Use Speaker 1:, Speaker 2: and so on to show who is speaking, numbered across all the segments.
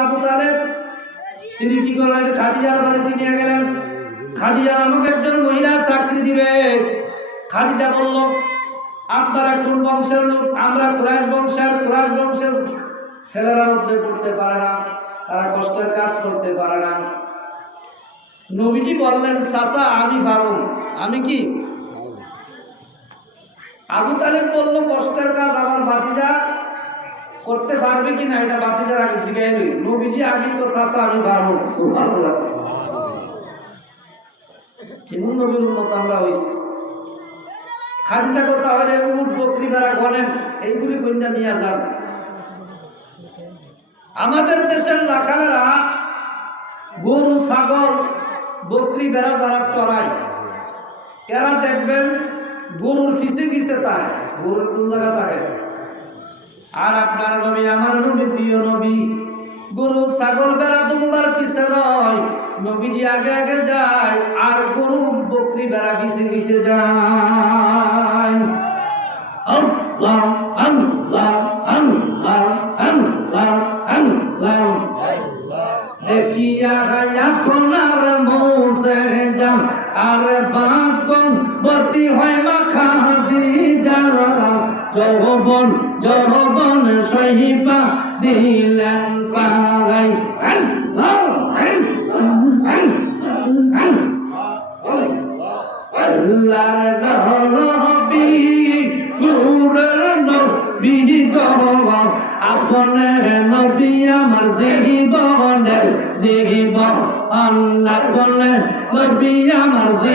Speaker 1: আবু তালেব, তিনি কি করলেন? খাদিজার বাড়িতে নিয়ে গেলেন। খাদিজা নামক একজন মহিলা চাকরি দিবে। খাদিজা বলল, আপনারা কোন বংশের লোক? আমরা কুরাইশ বংশের কুরাইশ বংশের ছেলেরা মধ্যে পড়তে পারে না। তারা কষ্টের কাজ করতে পারে না। নবীজি বললেন, চাচা, আমি পারুম আমি কি? আবু তালেব বলল, কষ্টের কাজ আমার বাতিজা করতে পারবে কি না এটা বাতিজার আগে জিগাইলি নবীজি আগেই তো চাচা, আমি পারব কেমন নবীর উন্নত আমরা হয়েছি খাদিজা কথা হলে উট বকরি বেড়া গনেন এইগুলি কন্যা নিয়ে যান। আমাদের দেশের রাখালেরা গরু, ছাগল বকরি বেড়া যারা চড়ায়, এরা দেখবেন গরুর ফিসে ফিসে তাই গরুর কোন জায়গা থাকে আর আপনার নবী, আমার নবী, প্রিয় নবী, গরু, ছাগল, বেড়া, দুম্বার পিছে নয়। নবীজি আগে আগে যায়, আর গরু, বকরি, বেড়া পিছে পিছে যায়। হয় মাখা দি যান। যৌবন যৌবন সহিবা দিলেন কালাই। আল্লাহ নবী আপনে নবী আমার জীবনের জীবন আল্লাহ বলে নবী জীবন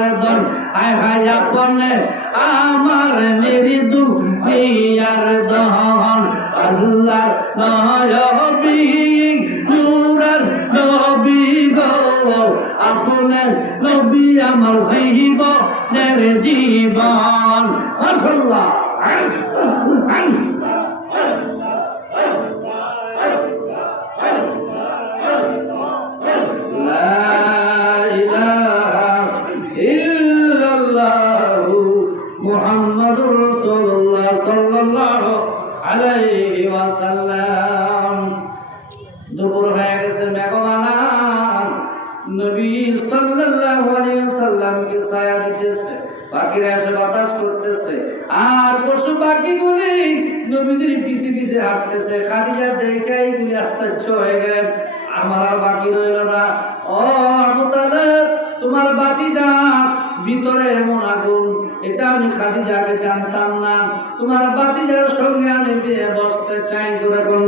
Speaker 1: আয় হায় আপনে আমার নিরি দুনিয়ার দহন আল্লাহ নয়বী নূরের নবী গো। আপনে নবী আমার জীবনের জীবন। মাশাআল্লাহ। দুপুর হয়ে গেছে মেঘমালা। ছায়া দিতেছে, পাখিরা এসে বাতাস করতেছে। আর পশু পাখি পাখিগুলি নবীজির পিছে পিছে হাঁটতেছে। খাদিজা দেখে এইগুলি আশ্চর্য হয়ে গেলেন। আমার আর বাকি রইল না। খাদিজাকে জানতাম না। তোমার বাতিজার সঙ্গে আমি বিয়ে বসতে চাই তোরা কোন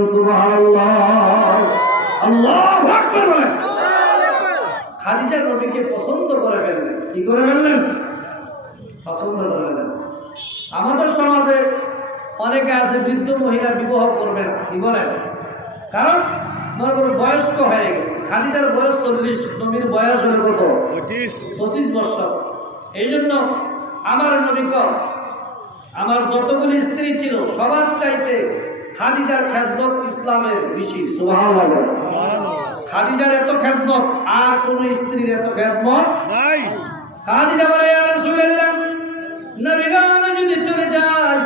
Speaker 1: খাদিজা নবীকে পছন্দ করে ফেললেন। কি করে ফেললেন? পছন্দ করে ফেললেন। আমাদের সমাজে অনেকে আছে বৃদ্ধ মহিলা বিবাহ করবেন কি বলেন? কারণ মনে করো বয়স্ক হয়ে গেছে। খাদিজার বয়স চল্লিশ নবীর বয়স হলো কত? পঁচিশ। বছর। এই জন্য আমার নবীক আমার যতগুলি স্ত্রী ছিল সবার চাইতে খাদিজার খেদমত ইসলামের বেশি খাদিজার এত খেদমত আর কোন স্ত্রীর এত খেদমত
Speaker 2: নাই।
Speaker 1: খাদিজা বলে ইয়া রাসূলুল্লাহ নবী গো, আমি যদি চলে যাই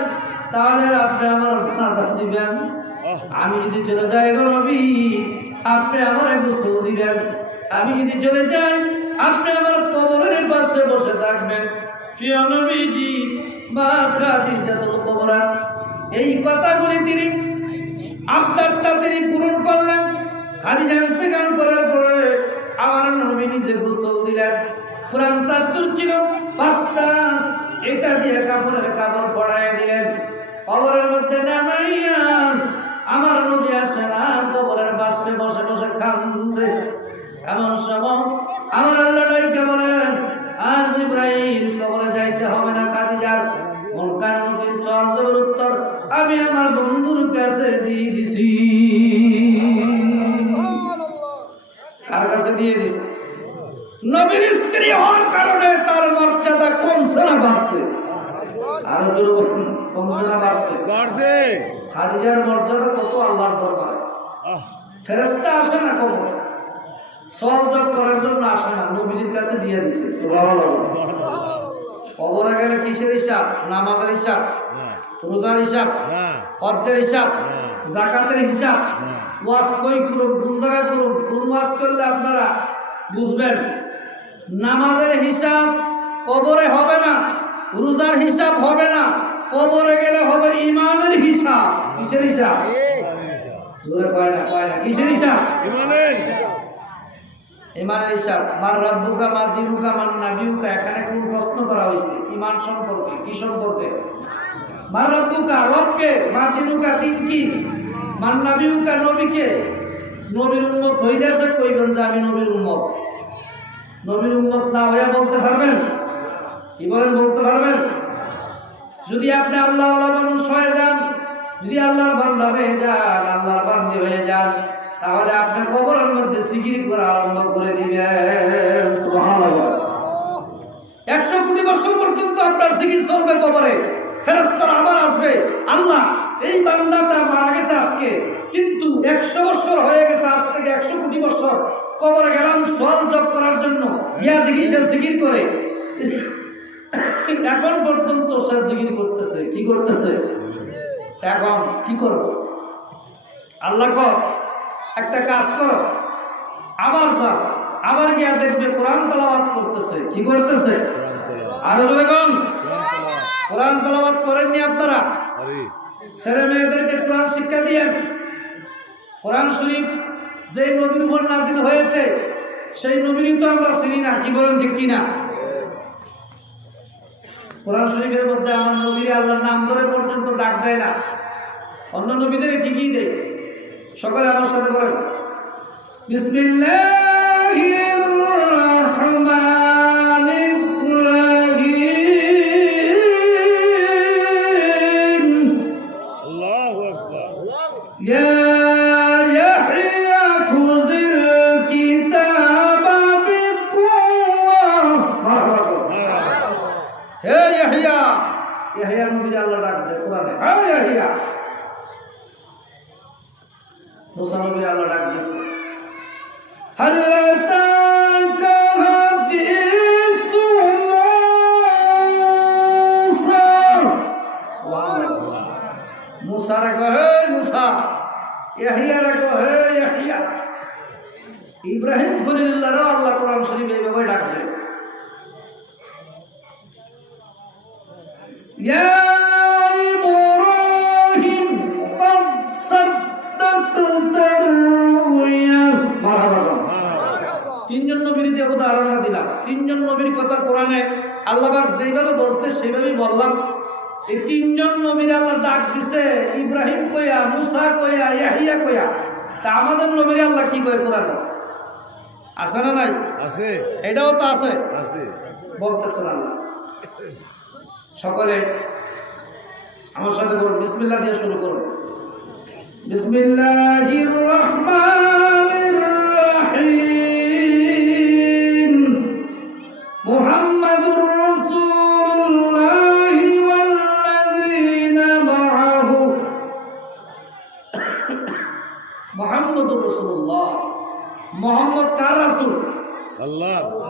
Speaker 1: তাহলে আপনি আমার নাজাত দিবেন। আমি যদি চলে যাই গো নবী আপনি আমার গোসল দিবেন। আমি যদি চলে যাই আপনি আমার কবরের পাশে বসে থাকবেন। প্রিয় নবীজি এই কথাগুলি তিনি আবদারটা তিনি পূরণ করলেন। খালি জানতে গান করার পরে আমার নবী নিজে গোসল দিলেন। কোরআন চাতুর ছিল, পাঁচটা এটা দিয়ে কাপড়ের কাপড় পড়ায় দিলেন। কবরের মধ্যে নামাইয়া আমার নবী আসে না, কবরের বাসে বসে বসে কান্দে। এমন সময় আমার আল্লাহ বলেন আজ ইব্রাহিম কবরে যাইতে হবে না কাদিজার মুলকান মুলকির সওয়াল জবাবের উত্তর আমি আমার বন্ধুর কাছে দিয়ে দিছি। কার কাছে দিয়ে দিছি? নবীর স্ত্রী হওয়ার কারণে তার মর্যাদা কমছে না বাড়ছে। আর কমছে না বাড়ছে? খাদিজার মর্যাদা কত আল্লাহর দরবারে? ফেরেস্তা আসে না কবরে? জব করার জন্য আসে না। দিয়ে দিছে কবরে গেলে কিসের হিসাব? নামাজের হিসাব রোজার হিসাব
Speaker 2: না
Speaker 1: হজ্জের হিসাব জাকাতের হিসাব। ওয়াজ কই করুন কোন জায়গায় করুন? কোন ওয়াজ করলে আপনারা বুঝবেন? নামাজের হিসাব কবরে হবে না রোজার হিসাব হবে না কবরে গেলে হবে ইমানের হিসাব। কিসের হিসাব? কয় না কয় না কিসের হিসাব?
Speaker 2: ইমানের
Speaker 1: ইমানের হিসাব মার রব্বুকা মা দিনুকা মান নাবিউকা, এখানে কোন প্রশ্ন করা হয়েছে। ইমান সম্পর্কে, কি সম্পর্কে? মার রব্বুকা, রবকে মা দিনুকা দিন কি মান নাবিউকা, নবীকে। নবীর উম্মত হয়ে গেছে কইবেন যে আমি নবীর উম্মত। নবীর উম্মত না হইয়া বলতে পারবেন? কি বলেন, বলতে পারবেন? যদি আপনি আল্লাহ মানুষ হয়ে যান, যদি আল্লাহর বান্দা হয়ে যান, আল্লাহর বান্দি হয়ে যান তাহলে আপনি কবরের মধ্যে সিগিরি করা আরম্ভ করে সুবহানাল্লাহ। একশো কোটি বছর পর্যন্ত আপনার জিকির চলবে কবরে। ফেরস্তার আবার আসবে। আল্লাহ, এই বান্দাটা মারা গেছে আজকে। কিন্তু একশো বছর হয়ে গেছে, আজ থেকে একশো কোটি বছর কবরে গেলাম সব জব করার জন্য। ইয়ার দেখি সে করে। এখন পর্যন্ত সে জিকির করতেছে। কি করতেছে? এখন কি করব? আল্লাহ কর। একটা কাজ করো। আবার যা আবার গিয়া দেখবে কোরআন তালাবাদ করতেছে। কি করতেছে? আরও কোন।
Speaker 2: কোরআন
Speaker 1: তালাবাদ করেননি আপনারা? ছেলে মেয়েদেরকে কোরআন শিক্ষা দিয়েন। কোরআন শরীফ যে নবীর উপর নাজিল হয়েছে সেই নবীরই তো আমরা চিনি না। কি বলেন ঠিক কিনা? কোরআন শরীফের মধ্যে আমার নবীর আল্লাহর নাম ধরে পর্যন্ত ডাক দেয় না। অন্য নবীদের ঠিকই দেয়। সকলে আমার সাথে বলেন। বিসমিল্লাহির মুসা নবীর আল্লাহ ডাক দিয়েছে। মুসা। রাখো হে মুসা ইয়াহিয়া রাখো হে ইয়াহিয়া। ইব্রাহিম খলিল্লাহরা আল্লাহ কোরআন শরীফ এইভাবে ডাক দেয়। Yeah! উদাহরণটা দিলাম। তিনজন নবীর কথা কোরআনে আল্লাহবাক যেভাবে বলছে সেভাবেই বললাম। এই তিনজন নবীর আল্লাহ ডাক দিছে ইব্রাহিম কইয়া মুসা কইয়া ইয়াহিয়া কইয়া। তা আমাদের নবীর আল্লাহ কি কয় কোরআনে? আছে না নাই?
Speaker 2: আছে।
Speaker 1: এটাও তো আছে।
Speaker 2: আছে।
Speaker 1: বলতেছেন আল্লাহ। সকলে আমার সাথে বলুন বিসমিল্লাহ দিয়ে শুরু করুন। বিসমিল্লাহির রহমানির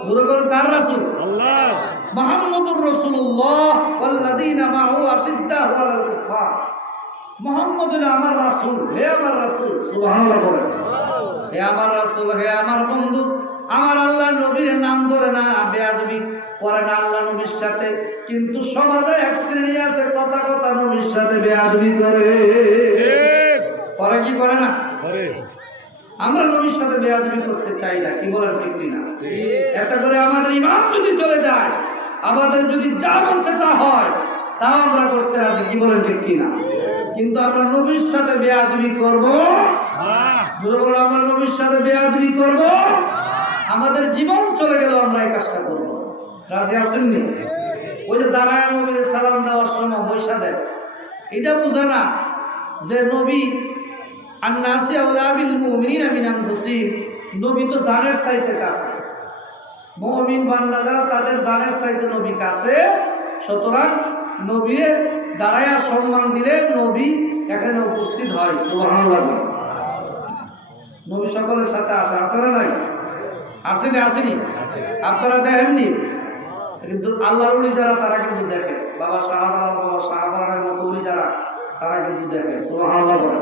Speaker 2: আল্লাহ
Speaker 1: জোরে কার রাসূল?
Speaker 2: আল্লাহ।
Speaker 1: মোহাম্মদুর রসুল্লাহ ওয়াল্লাযীনা মাহু আশিদ্দাহু আলাল কুফার মোহাম্মদ হলো আমার রাসূল হে আমার রাসূল সুবহানাল্লাহ বলেন। হে আমার রাসূল হে আমার বন্ধু আমার আল্লাহ নবীর নাম ধরে না বেয়াদবি করে না আল্লাহ নবীর সাথে কিন্তু সমাজে এক শ্রেণি আছে কথা কথা নবীর সাথে বেয়াদবি করে। করে কি করে না?
Speaker 2: করে।
Speaker 1: আমরা নবীর সাথে বেয়াদবি করতে চাই না, কি বলেন ঠিক না এত করে আমাদের ইমান যদি চলে যায়, আমাদের যদি যা মনছে তা হয়, তা আমরা করতে রাজি, কি বলেন ঠিক কিনা? কিন্তু আমরা নবীর সাথে বেয়াদবি করব? আমরা নবীর সাথে বেয়াদবি করব? আমাদের জীবন চলে গেল, আমরা এই কাজটা করব। রাজি আসেননি ওই যে দাঁড়ায় নবীর সালাম দেওয়ার সময় পয়সা দেয়। এটা বুঝে না যে নবী আন্নাসি আউলাবিল মুমিনিনা মিন আনফুসিহিম। নবী তো জানের চাইতে কাছে। মুমিন বান্দা যারা তাদের জানের চাইতে নবী কাছে। সুতরাং নবীর দাঁড়ায়া সম্মান দিলে নবী এখানে উপস্থিত হয়। সুবহানাল্লাহ। নবী সকলের সাথে আছে। আছে না নাই? আসেনি আসেনি আপনারা দেখেননি? কিন্তু আল্লাহর উলি যারা তারা কিন্তু দেখে। বাবা শাহজালাল বাবা শাহবানের মতো উলি যারা তারা কিন্তু দেখে। সুবহানাল্লাহ। বলে